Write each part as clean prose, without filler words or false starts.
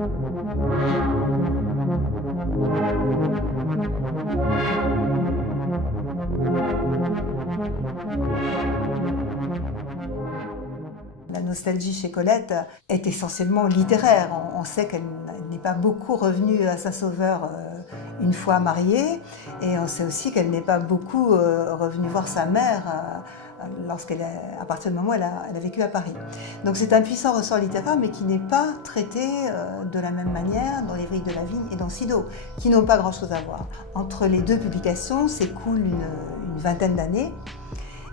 La nostalgie chez Colette est essentiellement littéraire. On sait qu'elle n'est pas beaucoup revenue à Saint-Sauveur une fois mariée, et on sait aussi qu'elle n'est pas beaucoup revenue voir sa mère à partir du moment où elle a vécu à Paris. Donc c'est un puissant ressort littéraire, mais qui n'est pas traité de la même manière dans Les Vrilles de la Vigne et dans Sido, qui n'ont pas grand-chose à voir. Entre les deux publications s'écoule une vingtaine d'années.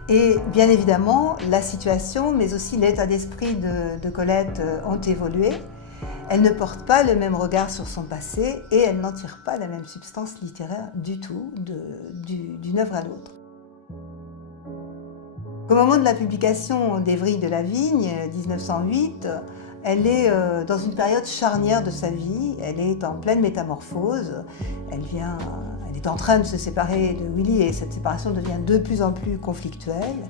Et bien évidemment, la situation, mais aussi l'état d'esprit de Colette ont évolué. Elle ne porte pas le même regard sur son passé et elle n'en tire pas la même substance littéraire du tout d'une œuvre à l'autre. Au moment de la publication des Vrilles de la Vigne, 1908, elle est dans une période charnière de sa vie. Elle est en pleine métamorphose. Elle est en train de se séparer de Willy et cette séparation devient de plus en plus conflictuelle.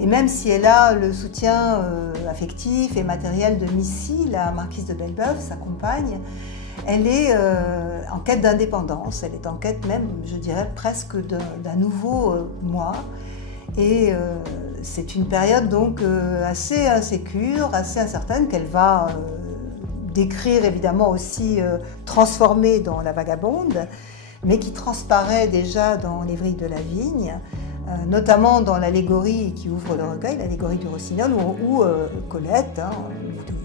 Et même si elle a le soutien affectif et matériel de Missy, la marquise de Belbeuf, sa compagne, elle est en quête d'indépendance. Elle est en quête même, je dirais, presque d'un nouveau moi. Et c'est une période donc assez insécure, assez incertaine qu'elle va décrire évidemment aussi transformée dans La Vagabonde, mais qui transparaît déjà dans Les Vrilles de la Vigne, notamment dans l'allégorie qui ouvre le recueil, l'allégorie du Rossignol, où Colette,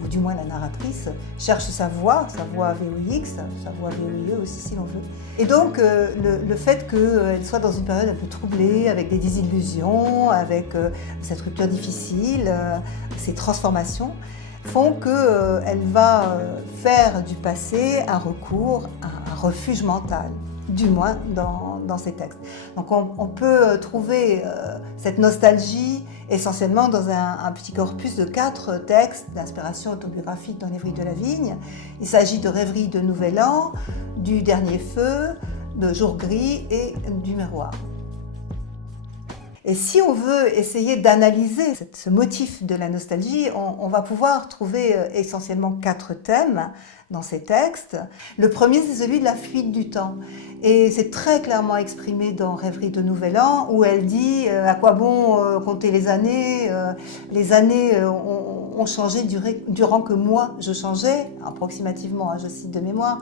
ou du moins la narratrice, cherche sa voix VOIX, sa voix VOIE aussi si l'on veut. Et donc le fait qu'elle soit dans une période un peu troublée, avec des désillusions, avec cette rupture difficile, ces transformations, font qu'elle va faire du passé un recours, un refuge mental, du moins dans ses textes. Donc on peut trouver cette nostalgie essentiellement dans un petit corpus de 4 textes d'inspiration autobiographique dans Les Vrilles de la Vigne. Il s'agit de Rêveries de Nouvel An, du Dernier Feu, de Jour Gris et du Miroir. Et si on veut essayer d'analyser ce motif de la nostalgie, on va pouvoir trouver essentiellement 4 thèmes dans ces textes. Le premier, c'est celui de la fuite du temps. Et c'est très clairement exprimé dans Rêveries de Nouvel An, où elle dit à quoi bon compter les années ont changé durant que moi je changeais, approximativement, je cite de mémoire.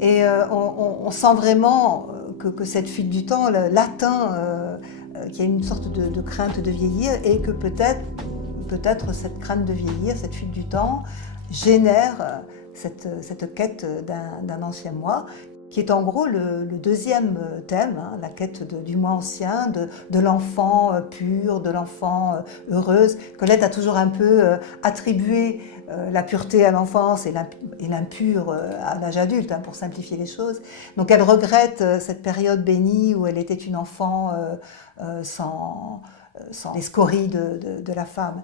Et on sent vraiment que cette fuite du temps l'atteint, qu'il y a une sorte de crainte de vieillir et que peut-être cette crainte de vieillir, cette fuite du temps, génère cette quête d'un ancien moi, qui est en gros le deuxième thème, la quête du moi ancien, de l'enfant pur, de l'enfant heureuse. Colette a toujours un peu attribué la pureté à l'enfance et l'impur à l'âge adulte, pour simplifier les choses. Donc elle regrette cette période bénie où elle était une enfant sans les scories de la femme.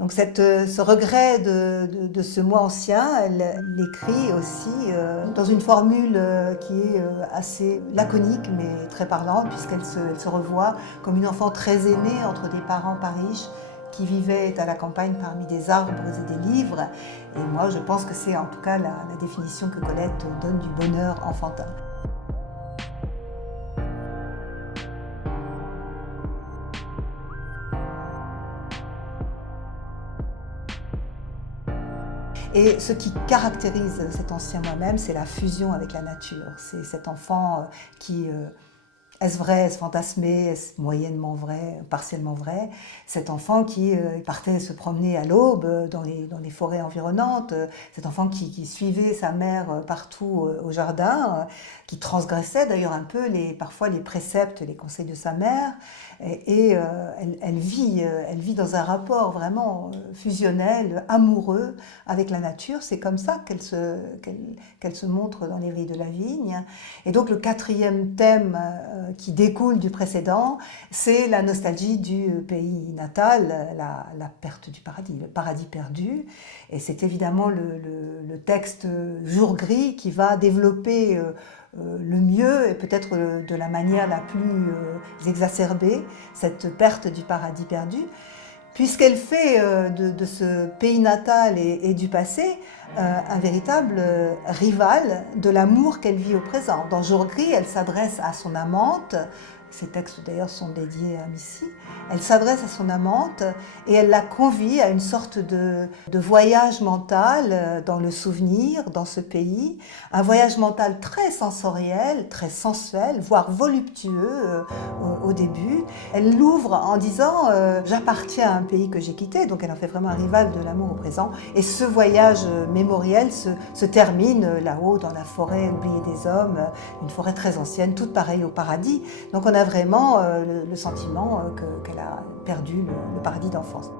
Donc ce regret de ce moi ancien, elle l'écrit aussi dans une formule qui est assez laconique mais très parlante, puisqu'elle se revoit comme une enfant très aimée entre des parents pas riches qui vivaient à la campagne parmi des arbres et des livres. Et moi, je pense que c'est en tout cas la définition que Colette donne du bonheur enfantin. Et ce qui caractérise cet ancien moi-même, c'est la fusion avec la nature. C'est cet enfant qui, est-ce vrai, est-ce fantasmé, est-ce moyennement vrai, partiellement vrai, cet enfant qui partait se promener à l'aube dans les forêts environnantes, cet enfant qui suivait sa mère partout au jardin, qui transgressait d'ailleurs un peu parfois les préceptes, les conseils de sa mère, et elle vit dans un rapport vraiment fusionnel, amoureux avec la nature. C'est comme ça qu'elle se montre dans Les Vrilles de la Vigne. Et donc le quatrième thème qui découle du précédent, c'est la nostalgie du pays natal, la perte du paradis, le paradis perdu. Et c'est évidemment le texte Jour Gris qui va développer le mieux et peut-être de la manière la plus exacerbée cette perte du paradis perdu. puisqu'elle fait de ce pays natal et du passé un véritable rival de l'amour qu'elle vit au présent. Dans Jour gris, elle s'adresse à son amante. Ces textes d'ailleurs sont dédiés à Missy. Elle s'adresse à son amante et elle la convie à une sorte de voyage mental dans le souvenir, dans ce pays. Un voyage mental très sensoriel, très sensuel, voire voluptueux au début. Elle l'ouvre en disant j'appartiens à un pays que j'ai quitté, donc elle en fait vraiment un rival de l'amour au présent. Et ce voyage mémoriel se termine là-haut dans la forêt oubliée des hommes, une forêt très ancienne, toute pareille au paradis. Donc on a vraiment le sentiment qu'elle a perdu le paradis d'enfance.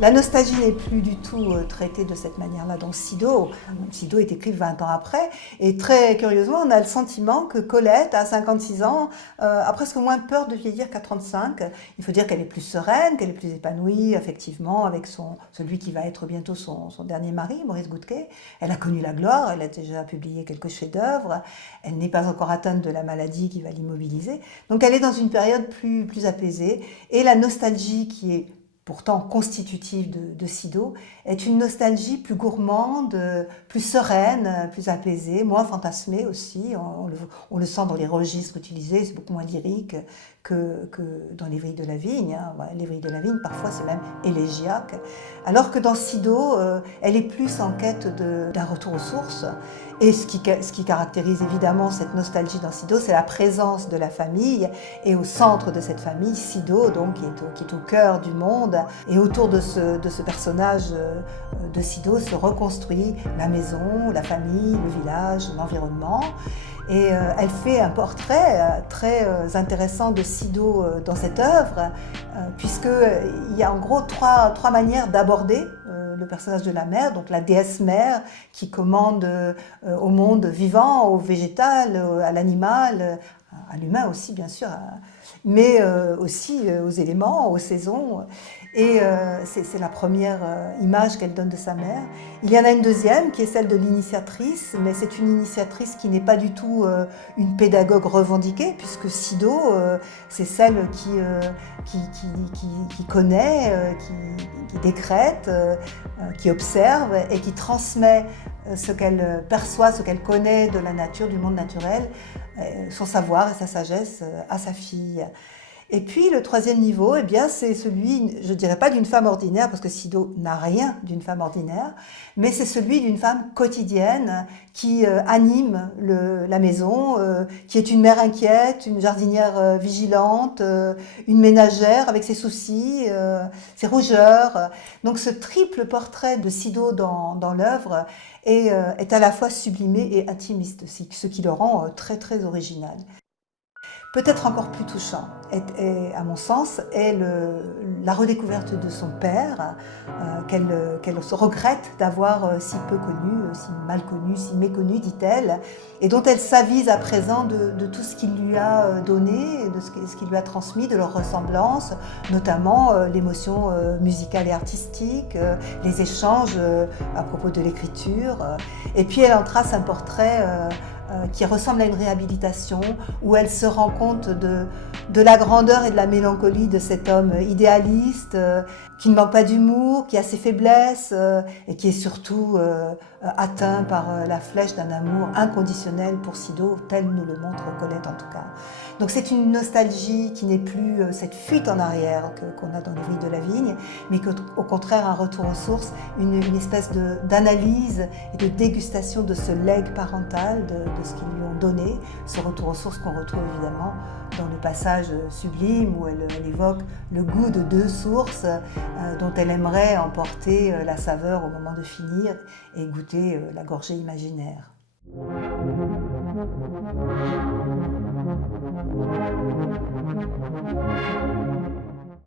La nostalgie n'est plus du tout traitée de cette manière-là dans Sido. Sido est écrit 20 ans après. Et très curieusement, on a le sentiment que Colette, à 56 ans, a presque moins peur de vieillir qu'à 35. Il faut dire qu'elle est plus sereine, qu'elle est plus épanouie, effectivement, avec celui qui va être bientôt son dernier mari, Maurice Goudquet. Elle a connu la gloire, elle a déjà publié quelques chefs-d'œuvre. Elle n'est pas encore atteinte de la maladie qui va l'immobiliser. Donc elle est dans une période plus apaisée. Et la nostalgie qui est pourtant constitutive de Sido, est une nostalgie plus gourmande, plus sereine, plus apaisée, moins fantasmée aussi. On le sent dans les registres utilisés, c'est beaucoup moins lyrique que dans Les Vrilles de la Vigne. Les Vrilles de la Vigne, parfois, c'est même élégiaque. Alors que dans Sido, elle est plus en quête d'un retour aux sources. Et ce qui caractérise évidemment cette nostalgie dans Sido, c'est la présence de la famille. Et au centre de cette famille, Sido, donc, qui est au cœur du monde. Et autour de ce personnage de Sido se reconstruit la maison, la famille, le village, l'environnement. Et elle fait un portrait très intéressant de Sido dans cette œuvre, puisqu'il y a en gros trois manières d'aborder le personnage de la mère, donc la déesse mère qui commande au monde vivant, au végétal, à l'animal, à l'humain aussi bien sûr, mais aussi aux éléments, aux saisons. Et c'est la première image qu'elle donne de sa mère. Il y en a une deuxième qui est celle de l'initiatrice, mais c'est une initiatrice qui n'est pas du tout une pédagogue revendiquée, puisque Sido, c'est celle qui connaît, qui décrète, qui observe et qui transmet ce qu'elle perçoit, ce qu'elle connaît de la nature, du monde naturel, son savoir et sa sagesse à sa fille. Et puis le troisième niveau, eh bien, c'est celui, je ne dirais pas d'une femme ordinaire, parce que Sido n'a rien d'une femme ordinaire, mais c'est celui d'une femme quotidienne qui anime la maison, qui est une mère inquiète, une jardinière vigilante, une ménagère avec ses soucis, ses rougeurs. Donc ce triple portrait de Sido dans l'œuvre est à la fois sublimé et intimiste, ce qui le rend très très original. Peut-être encore plus touchant, à mon sens, est la redécouverte de son père, qu'elle se regrette d'avoir si peu connu, si mal connu, si méconnu, dit-elle, et dont elle s'avise à présent de tout ce qu'il lui a donné, de ce qu'il lui a transmis, de leur ressemblance, notamment l'émotion musicale et artistique, les échanges à propos de l'écriture. Et puis elle en trace un portrait qui ressemble à une réhabilitation, où elle se rend compte de la grandeur et de la mélancolie de cet homme idéaliste, qui ne manque pas d'humour, qui a ses faiblesses, et qui est surtout atteint par la flèche d'un amour inconditionnel pour Sido, tel nous le montre Colette en tout cas. Donc c'est une nostalgie qui n'est plus cette fuite en arrière qu'on a dans Les Vrilles de la Vigne, mais qu'au contraire un retour aux sources, une espèce d'analyse et de dégustation de ce legs parental, de ce qu'ils lui ont donné, ce retour aux sources qu'on retrouve évidemment dans le passage sublime où elle évoque le goût de deux sources dont elle aimerait emporter la saveur au moment de finir et goûter la gorgée imaginaire.